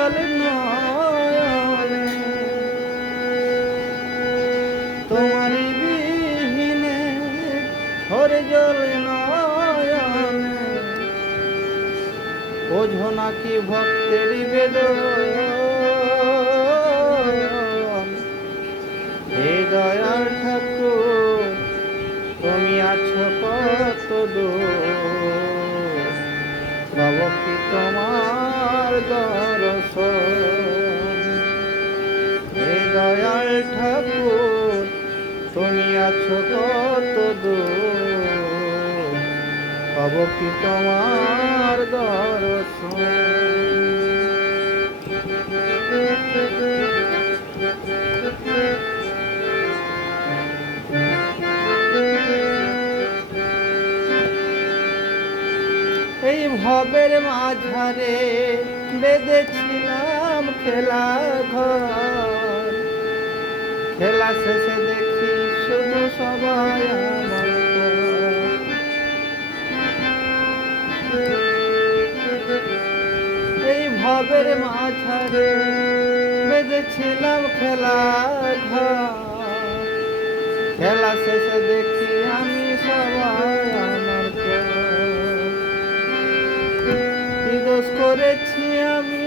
জল নয়নে, তোমার বিহীনে ঝরে জল নয়নে, বোঝো নাকি ভক্তের বেদন। হে দয়াল ঠাকুর, তুমি আছো কত দূর, পাবো কি তোমার দর্শন। হে দয়াল ঠাকুর, তুমি আছো কত দূর, পাবো কি তোমার দর্শন। এই ভবের মাঝারে বেঁধেছিলাম খেলা ঘর, খেলা শেষে দেখি শুধু সবাই আমার পর। এই ভবের মাঝারে বেঁধেছিলাম খেলা ঘর, খেলা শেষে দেখি আমি সবাই আমার পর। কি দোষ করেছি আমি,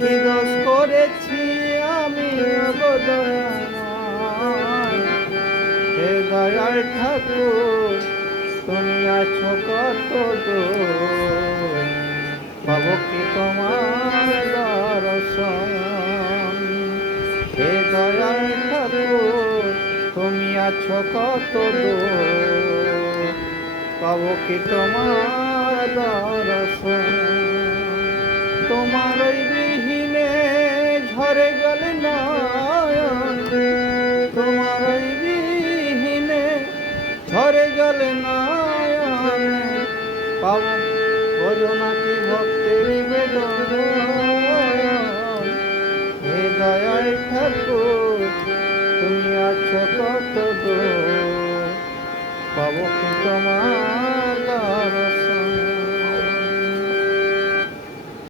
কি দোষ করেছি আমি গো দয়াময়। হে দয়াল ঠাকুর, তুমি আছো কত দূর, পাবো কি তোমার দর্শন। হে দয়াল ঠাকুর, তুমি আছো কত দূর, পাবো কি তোমার দর্শন। তোমার ওই বিহীনে ঝরে জল নয়নে, তোমার ওই বিহীনে ঝরে জল নয়নে, পাবো বোঝো নাকি ভক্তের বেদন। হে দয়াল ঠাকুর, তুমি আছো কত দূর, পাবো কি তোমার দর্শন।